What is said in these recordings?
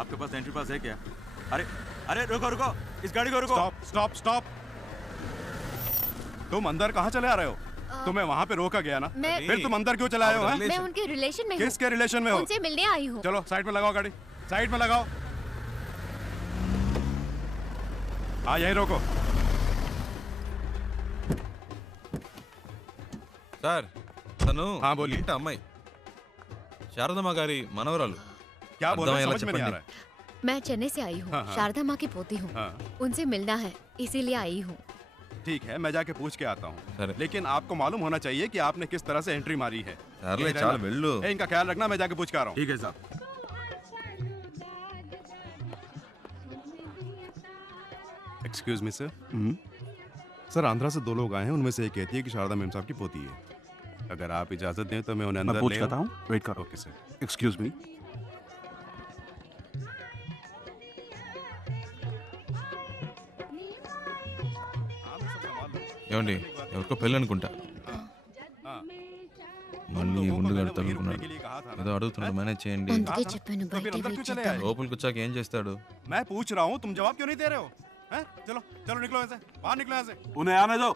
आपके पास एंट्री पास है क्या? अरे अरे रुको रुको, इस गाड़ी को रुको। Stop stop stop. तुम अंदर कहाँ चले आ रहे हो? तुम्हें वहाँ पे रोका गया ना, फिर तुम अंदर क्यों चले आए हो? मैं उनके रिलेशन में हूँ। किसके रिलेशन में हो? उनसे मिलने आई हूँ। चलो साइड में लगाओ गाड़ी, साइड में लगाओ। हाँ यही रोको। సార్ తను हाँ बोलिए। ఇంటి అమ్మాయి శారదమ్మ గారి మనవరాలు. क्या बोल रहे हैं? అర్థమయ్యేలా समझ में नहीं आ చెప్పండి. रहा है। मैं चेन्नई से आई हूँ। हाँ, हाँ। शारदा माँ की पोती हूँ। हाँ। उनसे मिलना है, इसीलिए आई हूँ। ठीक है, मैं जाके पूछ के आता हूँ, सर। लेकिन आपको मालूम होना चाहिए कि आपने किस तरह से एंट्री मारी है। సర్లే यही చాలా रहना। వెళ్ళు. ए, इनका ख्याल रखना, मैं जाके पूछ के आ रहा हूँ। ठीक है साहब। Excuse me sir. Sir Andhra से 2 लोग आए हैं, उनमें से एक कहती है कि शारदा मेम साहब की पोती है। अगर आप इजाजत दें तो मैं उन्हें अंदर मैं पूछ ले करता आऊं? हूँ, वेट करो। Okay sir. Excuse me. ఏమండి ఎవరికో పెళ్ళి అనుకుంటా. మళ్ళీ గుండుగాడు తగులుకున్నాడు. ఏదో అడుగుతున్నాడు, మేనేజ్ చేయండి. అందుకే చెప్పాను तो फिर బయట अंदर వెయిట్ क्यों चले చేద్దాం. आए? లోపలికి వచ్చాక ఏం చేస్తాడు? मैं पूछ रहा हूँ, तुम जवाब क्यों नहीं दे रहे हो? हैं? चलो चलो निकलो यहाँ से, बाहर निकलो यहाँ से। उन्हें आने दो।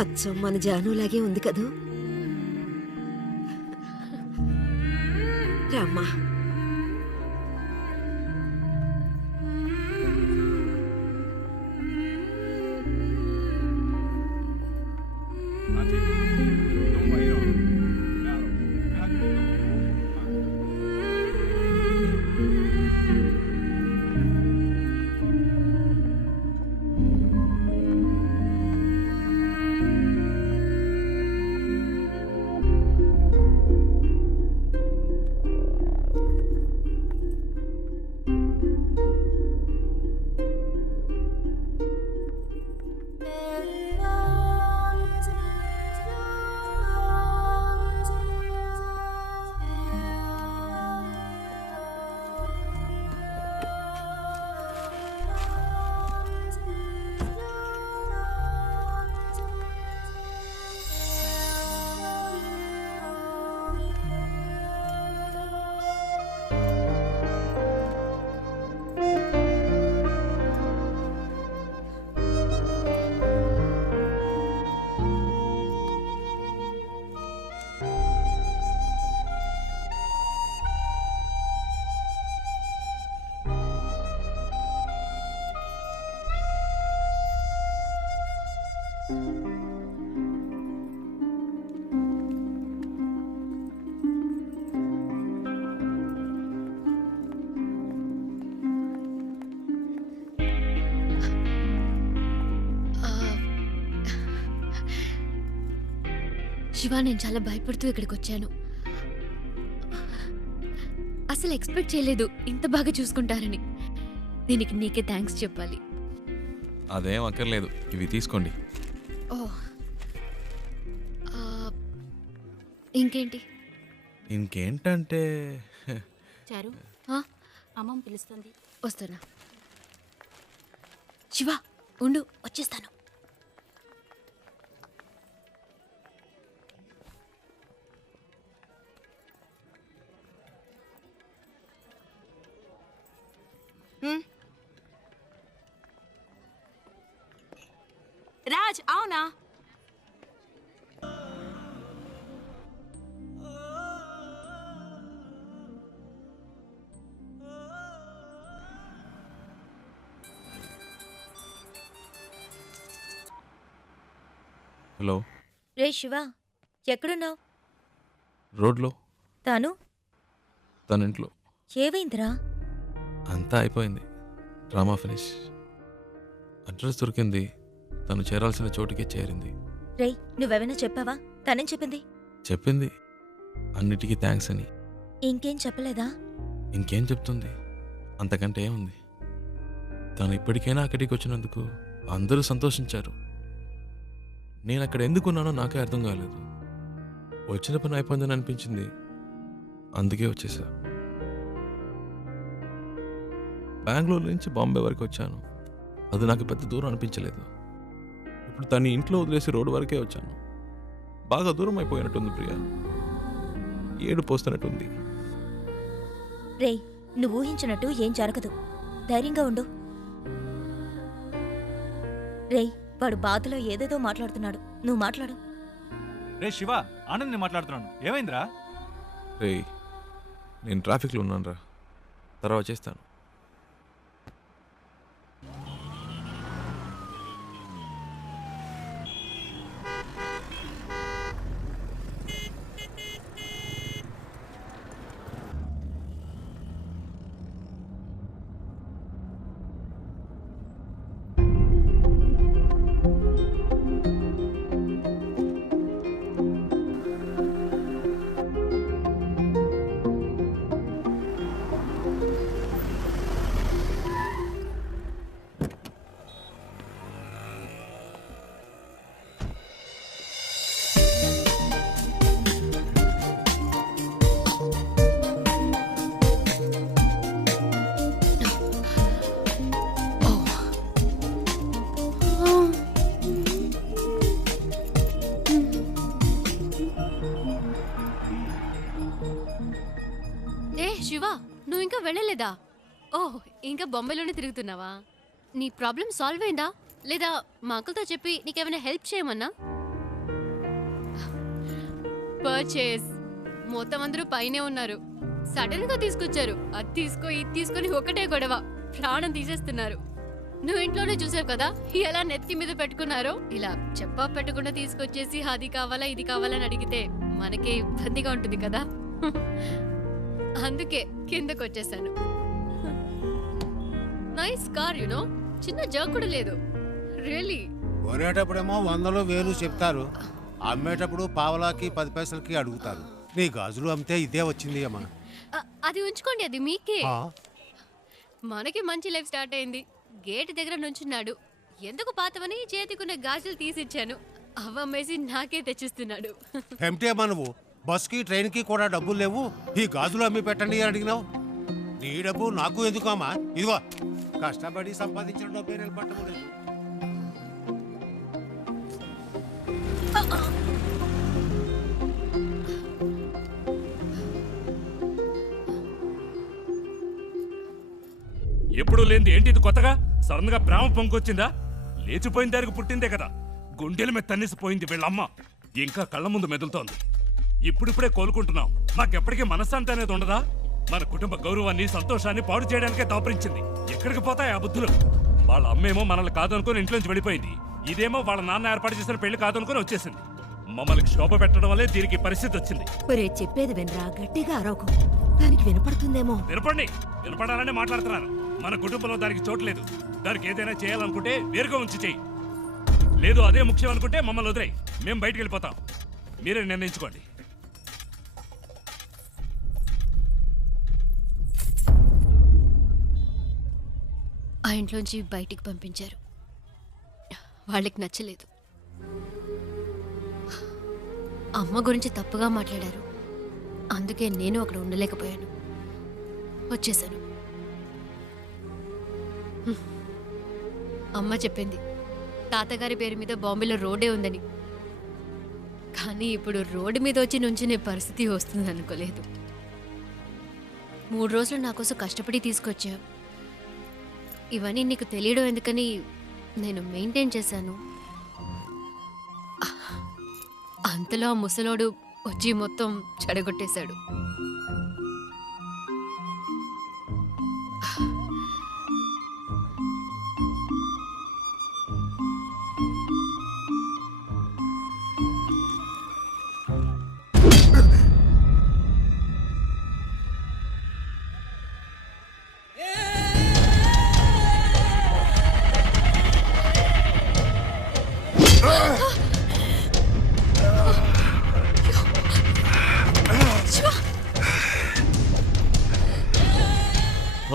అచ్చం మన జానులాగే ఉంది కదూ. రామ్మా. हाँ ठीक है, तुम वहीं रहो, मैं आ रहा हूँ, मैं आके मिलता हूँ। हाँ। శివ, నేను చాలా భయపడుతూ ఇక్కడికి వచ్చాను. అసలు ఎక్స్పెక్ట్ చేయలేదు ఇంత బాగా చూసుకుంటారని. దీనికి నీకే థ్యాంక్స్ చెప్పాలి. అదేం అక్కర్లేదు, ఇవి తీసుకోండి. ఓ, ఇంకేంటి? ఇంకేంటంటే చారు, ఆ, అమ్మమ్మ పిలుస్తుంది. వస్తున్నా. శివ ఉండు, వచ్చేస్తాను. రాజ్, అవునా? హలో, రే శివ, ఎక్కడున్నావు? రోడ్లో. తాను తన ఇంట్లో. ఏవైందిరా? అంతా అయిపోయింది, డ్రామా ఫినిష్. అడ్రస్ దొరికింది, తను చేరాల్సిన చోటుకే చేరింది. రే, నువ్వెవైనా చెప్పావా? తనేం చెప్పింది? చెప్పింది అన్నిటికీ థ్యాంక్స్ అని. ఇంకేం చెప్పలేదా? ఇంకేం చెప్తుంది, అంతకంటే ఏముంది. తను ఇప్పటికైనా అక్కడికి వచ్చినందుకు అందరూ సంతోషించారు. నేను అక్కడ ఎందుకున్నానో నాకే అర్థం కాలేదు. వచ్చిన పని అయిపోయిందని అనిపించింది, అందుకే వచ్చేసా. బెంగళూరు నుంచి బాంబే వరకు వచ్చాను. అది నాకు పెద్ద దూరం అనిపించలేదు. ఇప్పుడు తను ఇంట్లో వదిలేసి రోడ్డు వరకే వచ్చాను. బాగా దూరం అయిపోయినట్టుంది ప్రియా. ఏడుపు వస్తున్నట్టుంది. రేయ్, నువ్వు ఊహించినట్టు ఏం జరగదు. ధైర్యంగా ఉండు. రేయ్, వాడు బాధలో ఏదేదో మాట్లాడుతున్నాడు. నువ్వు మాట్లాడు. రే శివ, ఆనంద్ మాట్లాడుతున్నాను. ఏమైందిరా? రేయ్, నేను ట్రాఫిక్లో ఉన్నాను రా, తర్వాత చేస్తాను. ఏ శివ, నువ్వు ఇంకా వెళ్ళలేదా? ఓహ్, ఇంకా బొంబాయిలోనే తిరుగుతున్నావా? నీ ప్రాబ్లం సాల్వ్ అయిందా లేదా? మా అంకుల్తో చెప్పి నీకేమైనా హెల్ప్ చేయమన్నా? పర్చేస్ మొత్తం అందరూ పైనే ఉన్నారు. సడన్ గా తీసుకొచ్చారు. అది తీసుకో ఇది తీసుకొని ఒకటే గొడవ, ప్రాణం తీసేస్తున్నారు. నువ్వు ఇంట్లోనే చూసావు కదా ఎలా నెత్తి మీద పెట్టుకున్నారో. ఇలా చెప్పా పెట్టకుండా తీసుకొచ్చేసి అది కావాలా ఇది కావాలని అడిగితే మనకి ఇబ్బందిగా ఉంటుంది కదా. అందుకే కిందకు వచ్చేసాను. నైస్ కార్, యునో, చిన్న జర్క్ కూడా లేదు. రియల్లీ. కొనేటప్పుడేమో 100 1000 చెప్తారు, అమ్మేటప్పుడు పావలాకి 10 పైసలకి అడుగుతారు. నీ గాజులు అమ్మితే ఇదే వచ్చింది అమ్మా. అది ఉంచుకోండి, అది మీకే. ఆ? మనకి మంచి లైఫ్ స్టార్ట్ అయింది. గేట్ దగ్గర నుంచున్నాడు. ఎందుకు పాతవని చేతికున్న గాజులు తీసిచ్చాను. అవ్వమ్మేసి నాకే తెచ్చిస్తున్నాడు. ఏమిటి అమ్మా నువ్వు? బస్కి ట్రైన్కి కూడా డబ్బులు లేవు, ఈ గాజులు అమ్మి పెట్టండి అని అడిగినావు. నీ డబ్బు నాకు ఎందుకు అమ్మా? ఇదిగో కష్టపడి సంపాదించిన డబ్బే నిలబట్టము లేదు. ఎప్పుడు లేనిది ఏంటి ఇది కొత్తగా? సడన్ గా ప్రేమ పొంగొచ్చిందా? లేచిపోయిన దానికి పుట్టిందే కదా. గుండెల మీద తన్నేసిపోయింది వీళ్ళమ్మ. ఇంకా కళ్ళ ముందు మెదులుతోంది. ఇప్పుడిప్పుడే కోలుకుంటున్నాం. మాకెప్పటికీ మనశ్శాంతి అనేది ఉండదా? మన కుటుంబ గౌరవాన్ని సంతోషాన్ని పాడు చేయడానికే దాపరించింది. ఎక్కడికి పోతాయి ఆ బుద్ధులు? వాళ్ళ అమ్మేమో మనల్ని కాదనుకుని ఇంట్లోంచి వెళ్ళిపోయింది. ఇదేమో వాళ్ళ నాన్న ఏర్పాటు చేసిన పెళ్లి కాదనుకుని వచ్చేసింది. మమ్మల్ని క్షోభ పెట్టడం వల్లే దీనికి పరిస్థితి వచ్చింది. ఒరే, చెప్పేది వినరా, గట్టిగా అరవకు. దానికి వినపడుతుందేమో. వినపడాలనే మాట్లాడుతున్నారు. మన కుటుంబంలో దానికి చోట్లేదు. దానికి ఏదైనా చేయాలనుకుంటే వేరుగా ఉంచి చెయ్యి. లేదు అదే ముఖ్యం అనుకుంటే మమ్మల్ని వదిలేయి. మేము బయటికి వెళ్ళిపోతాం. మీరే నిర్ణయించుకోండి. ఆ ఇంట్లోంచి బయటికి పంపించారు. వాళ్ళకి నచ్చలేదు. అమ్మ గురించి తప్పుగా మాట్లాడారు. అందుకే నేను అక్కడ ఉండలేకపోయాను, వచ్చేసాను. అమ్మ చెప్పింది తాతగారి పేరు మీద బాంబేలో రోడ్డే ఉందని. కానీ ఇప్పుడు రోడ్డు మీద వచ్చి నుంచునే పరిస్థితి వస్తుంది అనుకోలేదు. 3 రోజులు నా కోసం కష్టపడి తీసుకొచ్చా. ఇవన్నీ నీకు తెలియడం ఎందుకని నేను మెయింటైన్ చేశాను. అంతలో ఆ ముసలోడు వచ్చి మొత్తం చెడగొట్టేశాడు.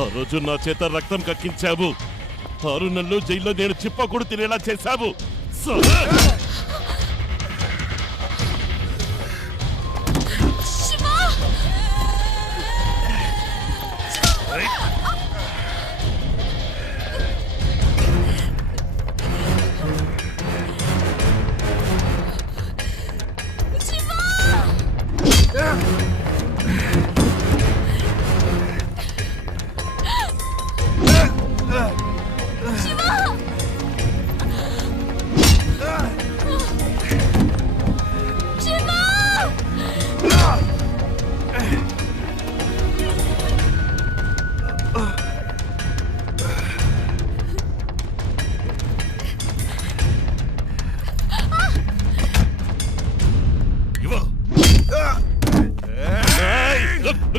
ఆ రోజు నా చేత రక్తం కక్కించావు. 6 నెలలు జైల్లో నేను చిప్పకూడు తినేలా చేశావు.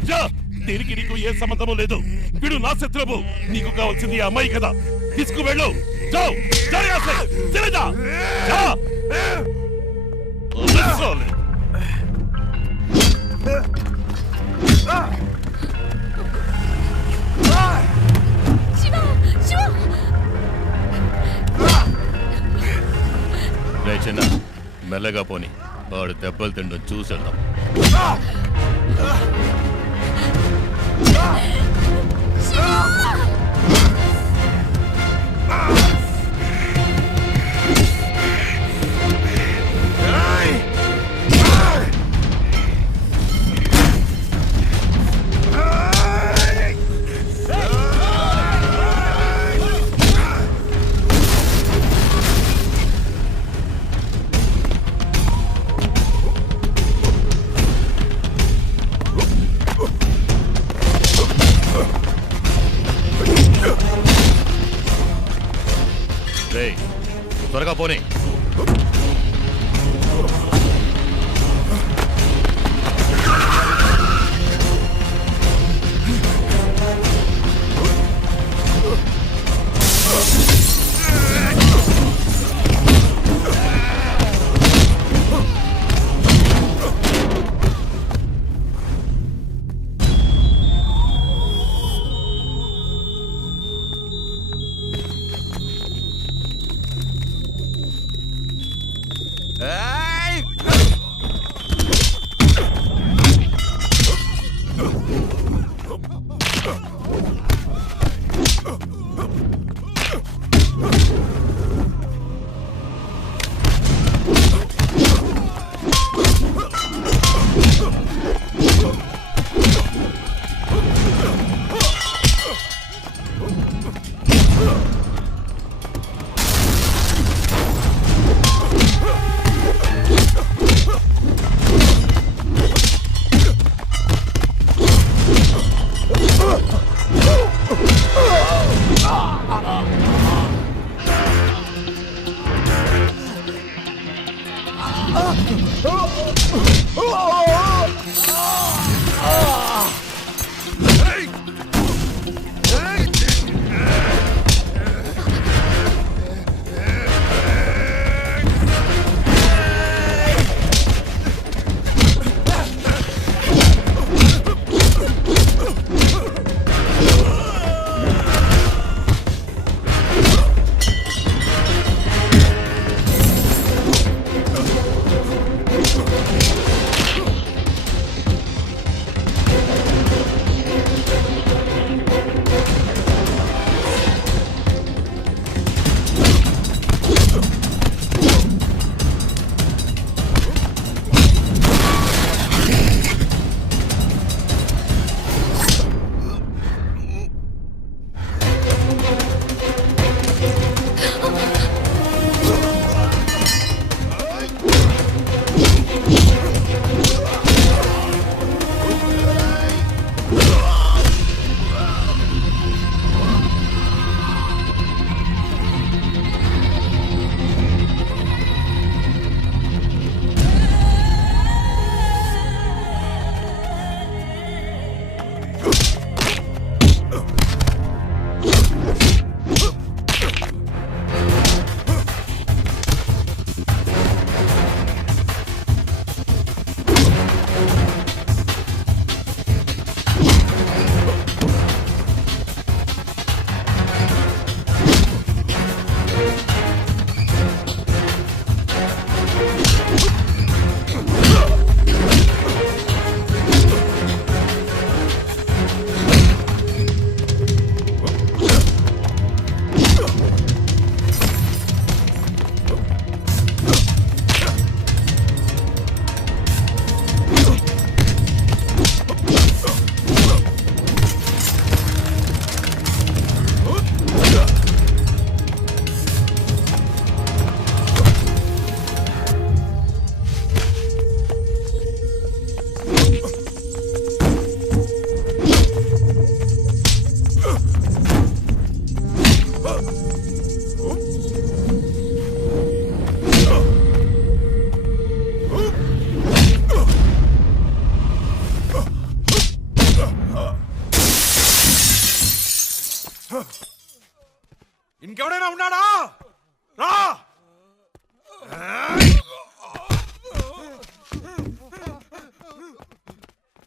బుజ్జా దీనికి నీకు ఏ సంబంధము లేదు. వీడు నా శత్రువు. నీకు కావాల్సింది ఈ అమ్మాయి కదా. తీసుకువెళ్ళు. जाओ जा यहाँ से चले जा जा రే చిన్న మెల్లగా పోని వాడు దెబ్బలు తిండం చూసేద్దాం. త్వరగా పోనీ.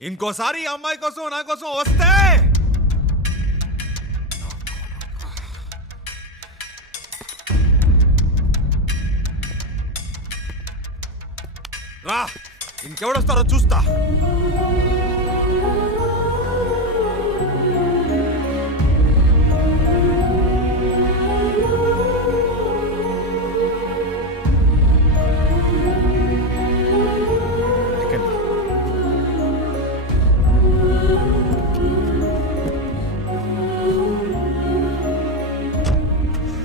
ఇంకోసారి ఈ అమ్మాయి కోసం నా కోసం వస్తే రా, ఇంకెవడొస్తారో చూస్తా.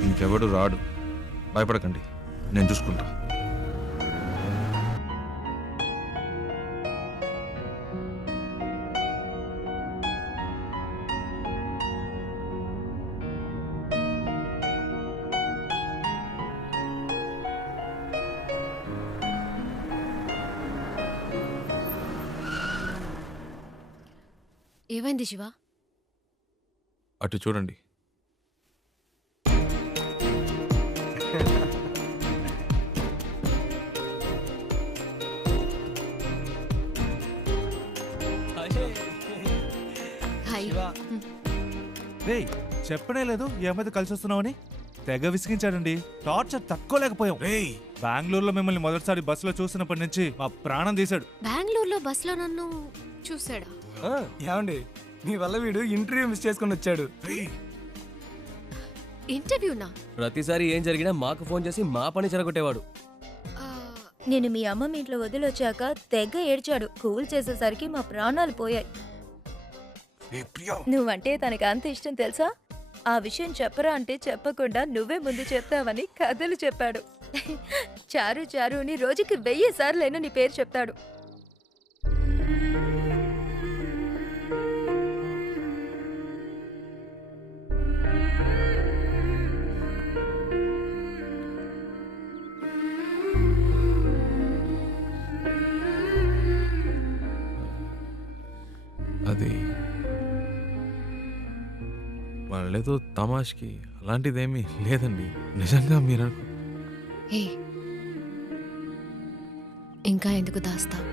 ఇంకెవడు రాడు, భయపడకండి, నేను చూసుకుంటా. ఏమైంది శివ? అటు చూడండి. హాయ్. రేయ్, చెప్పనే లేదు ఈ అమ్మాయితో కలిసి వస్తున్నావని. తెగ విసిగించాడండి. టార్చర్ తట్టుకోలేకపోయాం. బెంగళూరులో మిమ్మల్ని మొదటిసారి బస్సులో చూసినప్పటి నుంచి మా ప్రాణం తీశాడు. బెంగళూరులో బస్సులో నన్ను చూసాడా? ఏమండి, మీ వల్ల వీడు ఇంటర్వ్యూ మిస్ చేసుకుని వచ్చాడు. ఇంటర్వ్యూనా? ప్రతిసారి ఏం జరిగినా మాకు ఫోన్ చేసి మా పని చెరగొట్టేవాడు. నేను మీ అమ్మమ్మ ఇంట్లో వదిలొచ్చాక తెగ ఏడ్చాడు. కూల్ చేసేసరికి మా ప్రాణాలు పోయాయి. నువ్వంటే తనకు అంత ఇష్టం తెలుసా? ఆ విషయం చెప్పరా అంటే చెప్పకుండా నువ్వే ముందు చెప్తావని కథలు చెప్పాడు. చారు చారుని రోజుకి 1000 సార్లైనా నీ పేరు చెప్తాడు. అది వాళ్ళేదో తమాష్కి అలాంటిదేమీ లేదండి. నిజంగా మీరు ఏ ఇంకా ఎందుకు దాస్తావు?